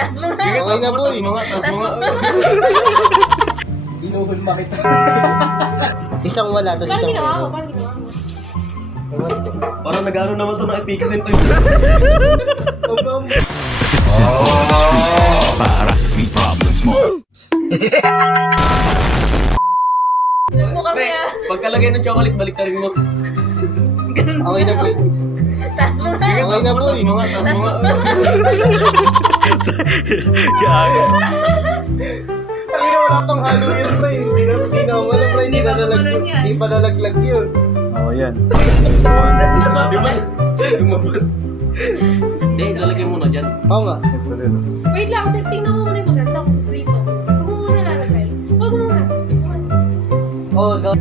Tas mo nga. Okay na, boy. Tas mo nga. Binuhulma kita. Isang wala, tapos Parang isang ginawa meron. mo, parang ginawa mo. Parang nag-ano naman to ng efficacy to. Para sa street problems mo. Huwag mo kami ah. Pagkalagay ng chocolate, balik ka rin mo. Okay na, boy. Tas mo nga. Okay na, boy. Tas mo nga. Ang ina, wala pang halo yun, pre. Hindi na wala, pre. Hindi pa gumanon yan. Hindi pa nalaglag yun. Oo, yan. Lumabas. Hindi, lalagay mo na dyan. Oo nga. Wait lang, tingnan mo muna yung maganda kung rito. Huwag mo muna lalagay. Huwag mo muna. Oo, go.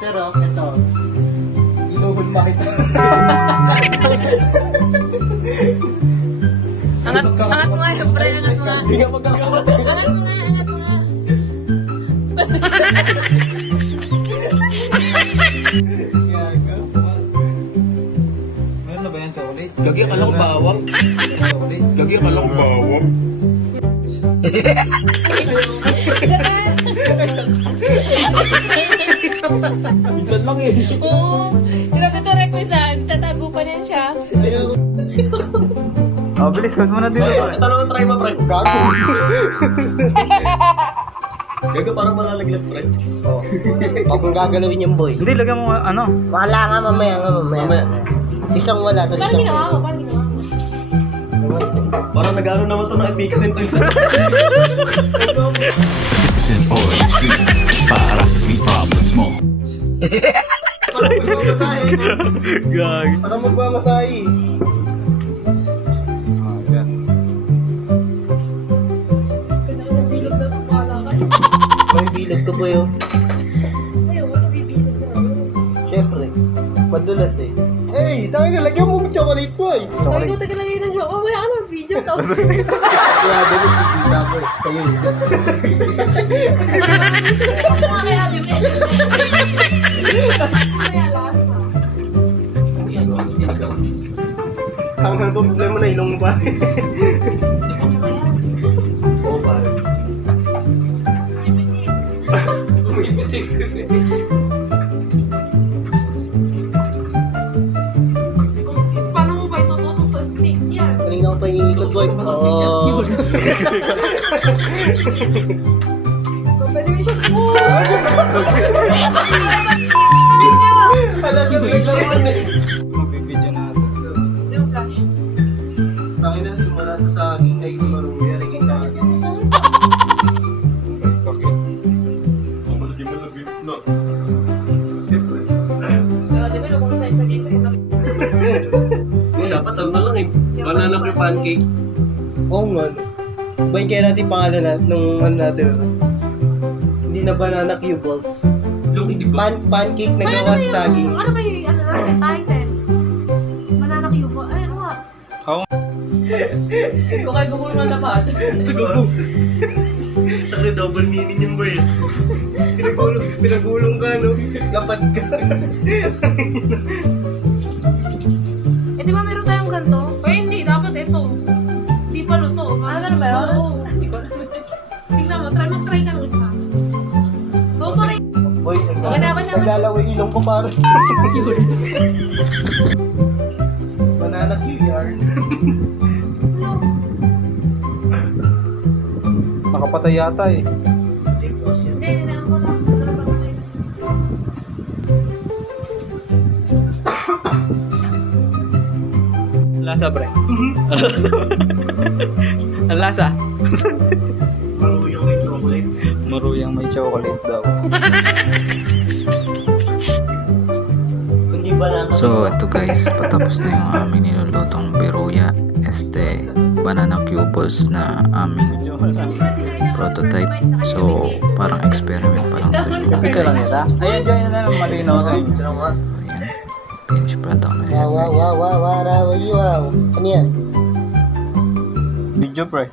Sir, ito. Binuhulma kita. Angat mo nga yung pre, angat mo nga. Hindi ka magkakaroon. Angat mo nga, angat mo nga. Meron na ba yan chocolate? Gagi ka lang bawang. Chocolate? Gagi ka lang bawang. Minsan lang eh. Oo. Grabe ito requisite. Tatago pa niyan siya. Oh, bilis. Huwag mo na dito. Ito naman try mo, pre. Gago. Gaga parang malalaglag, pre. Oh. Huwag mong gagalawin yung boy. Hindi, lagyan mo ano. Wala nga, mamaya. Mamaya. Isang wala, tapos Parang isang ginawa mo, meron. parang ginawa mo. Parang nag-ano naman to ng efficacy to. Percent oil street. Para sa street problems mo. Parang magmamasahe. Gag. Parang magmamasahe. Oh, yan. Ganda ka ng bilog na pala ka. May bilog ko po yun. Ayaw, wala bibilog na. Siyempre. Madulas eh. Hey, tayo na, lagyan mo ng chocolate boy. Sabi ko, tagalagay ng joke. Oh, may ano, video to. Kaya ganun, bibigla ko eh. Sa'yo yun. Mga kaya, di ba? Kaya lasa. Ang problema na ilong pa. Oo, pare. Paano mo ba itutusok sa stick yan? Kanina ko pa iniikot boy. Oo. So, pwede mo siya. Oh! Video! Hala, sa bigla yun eh. Magbibideo natin. Yung flash. Tangin na, simula sa saging na yung maruya, naging nuggets. Siyempre. Di ba, kung saan sa gisa ito. Dapat ano na lang eh. Banana cream pancake. Oo nga. Bayin kaya natin pangalan natin nung ano natin. ano? Hindi na banana cue balls. Yung hindi ba? Pancake na gawa sa saging. Ano ba yung ano natin? Title? Banana cube? Ay, ano nga? Oo. Kung kayo gumawa na naman. Takli double meaning yung boy. Pinagulong ka, no? Lapad ka. Eh, di ba meron tayong ganito? Eh, hindi. Dapat ito. Di pa luto. Ano na ba yun? Oo. Di ko alam. Tingnan mo. Mag-try ka ng isa. Oo, pa rin. Boy, Okay na, okay na. naglalaway ilong ko parang. Banana cue yarn. Nakapatay yata eh. Hindi, hindi ako lang. Ano ba ito? Lasa, pre. Ang lasa. Maruyang may chocolate. Maruyang may chocolate daw. Hindi banana. So ito guys, patapos na yung aming nilulutong biruya, banana cue balls na aming prototype. So parang experiment pa lang ito siguro Picture lang guys. nila. Ayan, dyan na lang malinaw sa inyo. Ayan, finish product na yan Wow, wow, wow, guys. wow, wow, wow. Ano yan? Video, pre.